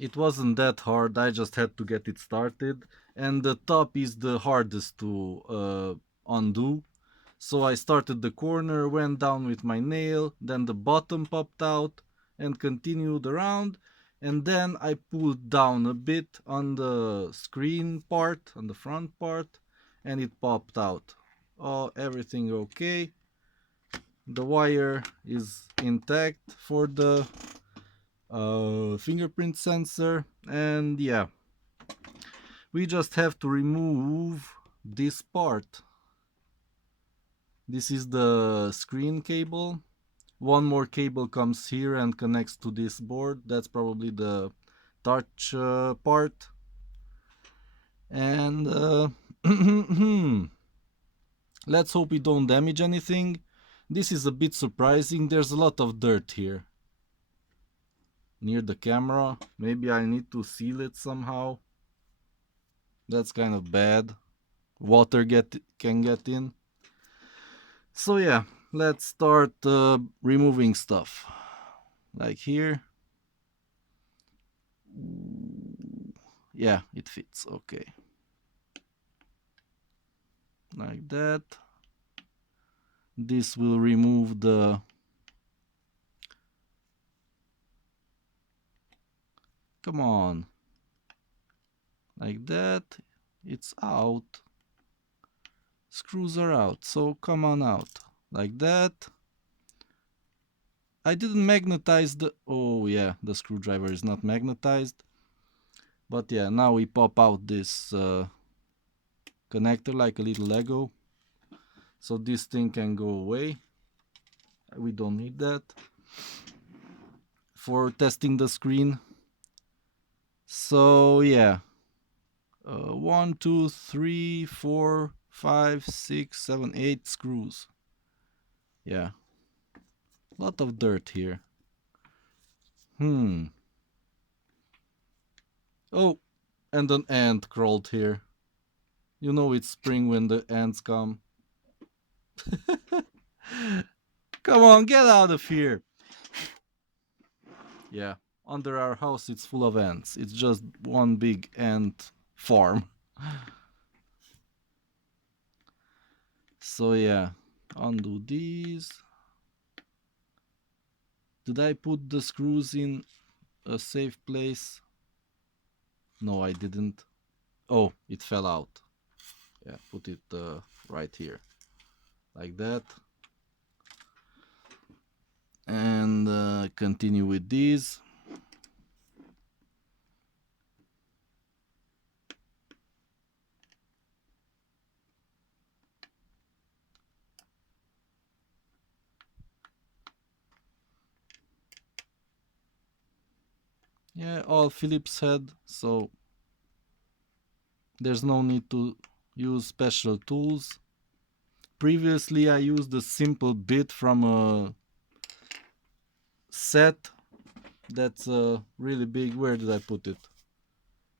It wasn't that hard, I just had to get it started. And the top is the hardest to undo. So I started the corner, went down with my nail, then the bottom popped out and continued around. And then I pulled down a bit on the screen part, on the front part, and it popped out. Oh, everything okay. The wire is intact for the fingerprint sensor, and yeah, we just have to remove this part. This is the screen cable. One more cable comes here and connects to this board. That's probably the touch part. And let's hope we don't damage anything. This is a bit surprising. There's a lot of dirt here near the camera. Maybe I need to seal it somehow. That's kind of bad. Water can get in. So yeah, let's start removing stuff. Like here. Yeah, it fits. Okay. Like that. This will remove the... Come on. Like that. It's out. Screws are out, so come on out. Like that. I didn't magnetize the... Oh yeah, the screwdriver is not magnetized. But yeah, now we pop out this connector like a little Lego. So this thing can go away. We don't need that for testing the screen. So yeah, 1, 2, 3, 4, 5, 6, 7, 8 screws. Yeah, lot of dirt here. Oh, and an ant crawled here. You know it's spring when the ants come. Come on, get out of here. Yeah, under our house it's full of ants. It's just one big ant farm. So yeah, undo these. Did I put the screws in a safe place? No, I didn't. Oh, it fell out. Yeah, put it right here. Like that. And continue with these. Yeah, all Phillips head, so there's no need to use special tools. Previously I used a simple bit from a set that's really big. Where did I put it?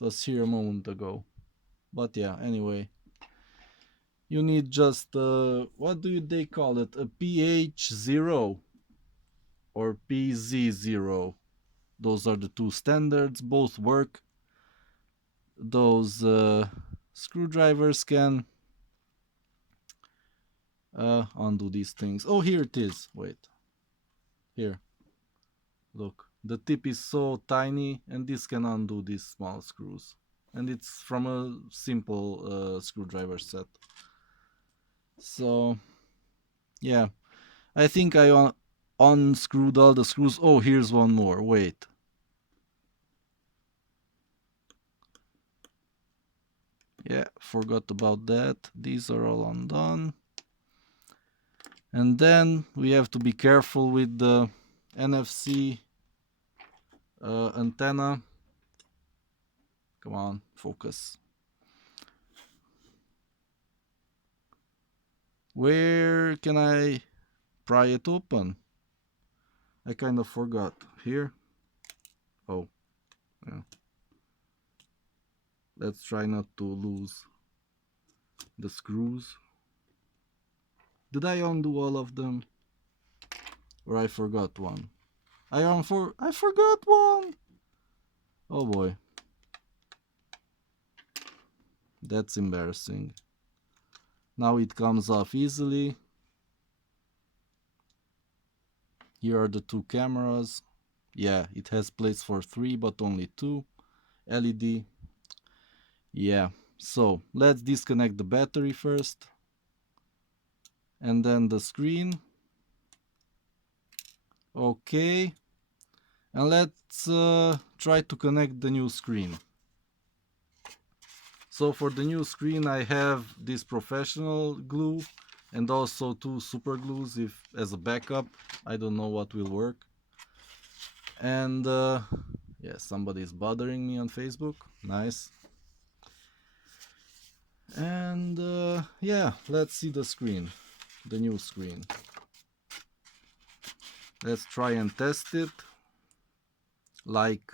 It was here a moment ago. But yeah, anyway, you need just what do they call it? A PH0 or PZ0. Those are the two standards. Both work. Those screwdrivers can undo these things. Oh, here it is. Wait. Here. Look. The tip is so tiny, and this can undo these small screws. And it's from a simple screwdriver set. So, yeah. I think I unscrewed all the screws. Oh, here's one more. Wait. Yeah, forgot about that. These are all undone. And then we have to be careful with the NFC antenna. Come on, focus. Where can I pry it open? I kind of forgot. Here? Oh, yeah. Let's try not to lose the screws. Did I undo all of them? Or I forgot one? I forgot one! Oh boy. That's embarrassing. Now it comes off easily. Here are the two cameras. Yeah, it has place for 3 but only 2. LED. Yeah, so let's disconnect the battery first. And then the screen. Okay. And let's try to connect the new screen. So for the new screen I have this professional glue and also 2 super glues if as a backup. I don't know what will work. And yeah, somebody is bothering me on Facebook. Nice. And yeah, let's see the screen, the new screen. Let's try and test it. Like,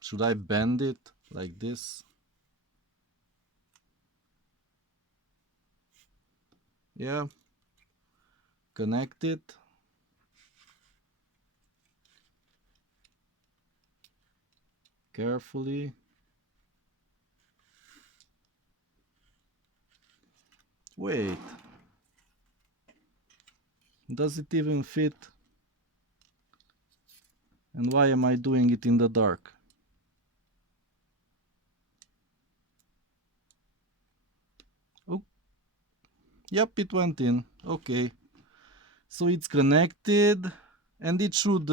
should I bend it like this? Yeah. Connect it. Carefully. Wait. Does it even fit? And why am I doing it in the dark? Oh, yep, it went in. Okay. So it's connected and it should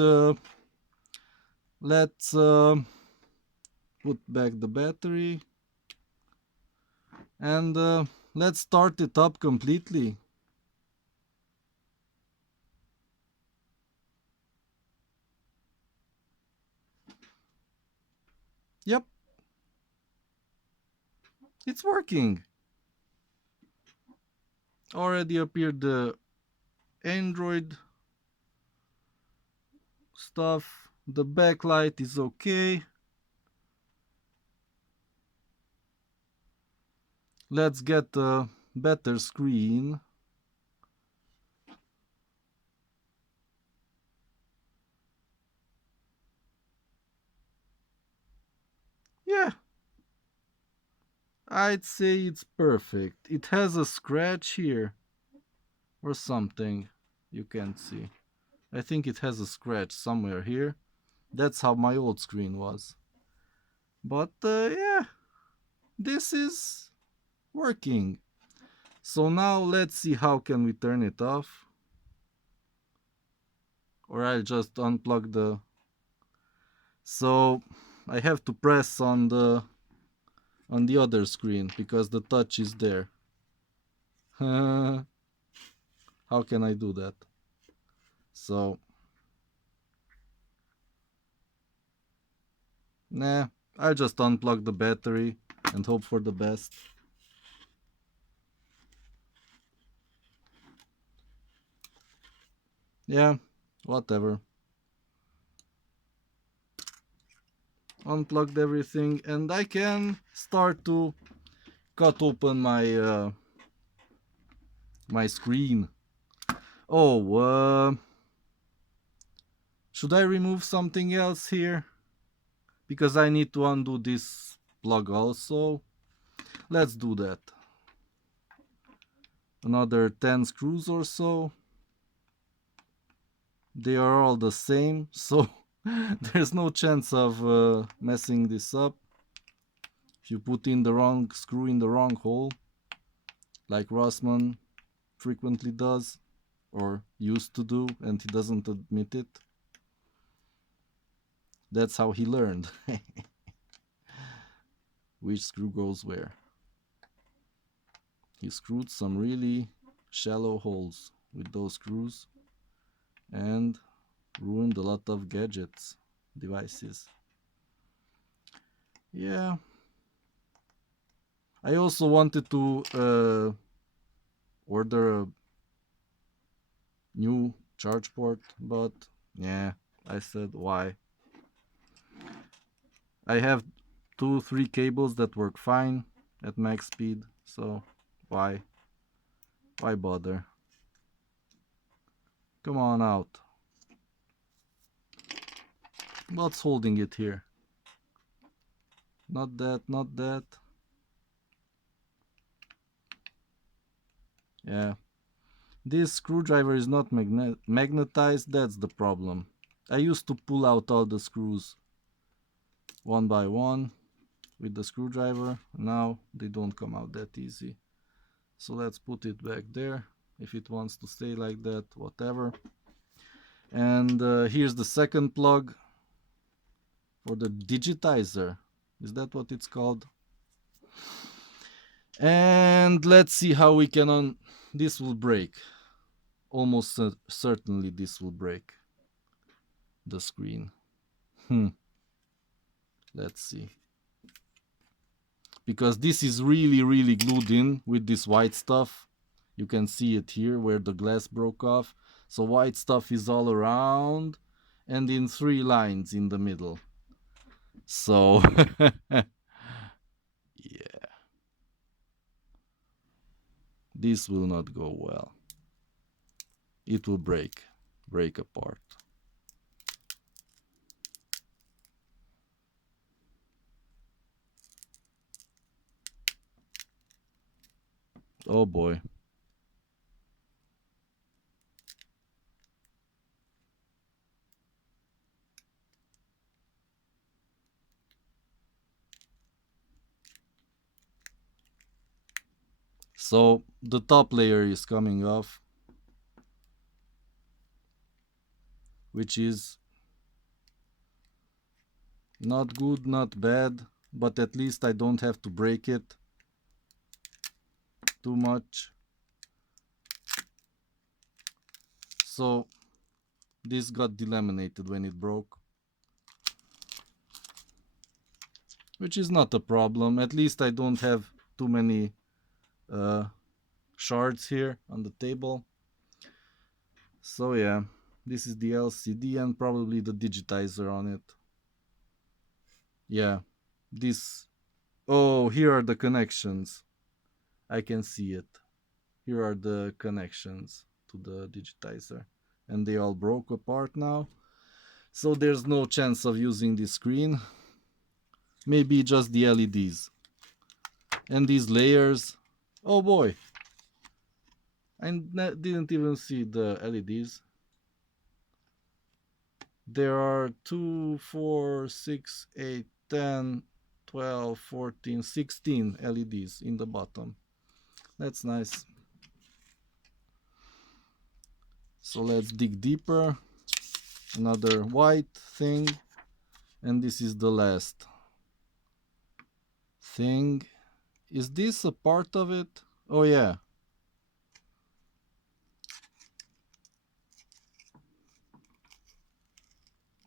let's put back the battery and let's start it up completely. Yep, it's working. Already appeared the Android stuff. The backlight is okay. Let's get a better screen. Yeah, I'd say it's perfect. It has a scratch here or something you can't see. I think it has a scratch somewhere here. That's how my old screen was. But yeah, this is working. So now let's see how can we turn it off. Or I'll just unplug the... So I have to press on the other screen because the touch is there. How can I do that? So nah, I'll just unplug the battery and hope for the best. Yeah, whatever. Unplugged everything and I can start to cut open my my screen. Oh, should I remove something else here? Because I need to undo this plug also. Let's do that. Another 10 screws or so. They are all the same, so there's no chance of messing this up. If you put in the wrong screw in the wrong hole, like Rossmann frequently does, or used to do, and he doesn't admit it. That's how he learned. Which screw goes where. He screwed some really shallow holes with those screws and ruined a lot of gadgets, devices. Yeah. I also wanted to order a new charge port, but yeah, I said why. I have 2-3 cables that work fine at max speed, so why bother? Come on out. What's holding it here? Not that, not that. Yeah. This screwdriver is not magnetized, that's the problem. I used to pull out all the screws one by one with the screwdriver. Now they don't come out that easy. So let's put it back there. If it wants to stay like that, whatever. And here's the second plug for the digitizer. Is that what it's called? And let's see how we can on. This will break. Almost certainly this will break the screen. Let's see. Because this is really glued in with this white stuff. You can see it here where the glass broke off. So white stuff is all around and in 3 lines in the middle. So yeah, this will not go well. It will break apart. Oh boy. So the top layer is coming off, which is not good, not bad, but at least I don't have to break it too much. So this got delaminated when it broke, which is not a problem. At least I don't have too many shards here on the table. So yeah, this is the LCD and probably the digitizer on it. Yeah, this. Oh, here are the connections. I can see it. Here are the connections to the digitizer, and they all broke apart now. So there's no chance of using this screen. Maybe just the LEDs. And these layers. Oh boy. I didn't even see the LEDs. There are 2, 4, 6, 8, 10, 12, 14, 16 LEDs in the bottom. That's nice. So let's dig deeper. Another white thing. And this is the last thing. Is this a part of it? Oh yeah.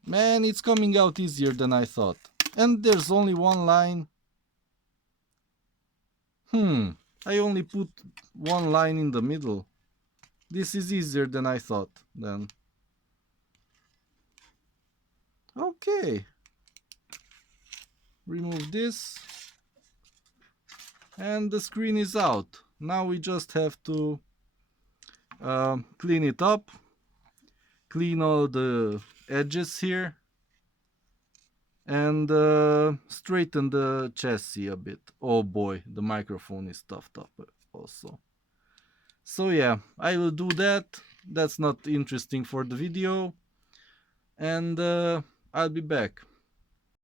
Man, it's coming out easier than I thought. And there's only one line. I only put one line in the middle. This is easier than I thought then. Okay. Remove this. And the screen is out. Now we just have to clean it up. Clean all the edges here. And straighten the chassis a bit. Oh boy, the microphone is stuffed up also. So yeah, I will do that. That's not interesting for the video. And I'll be back.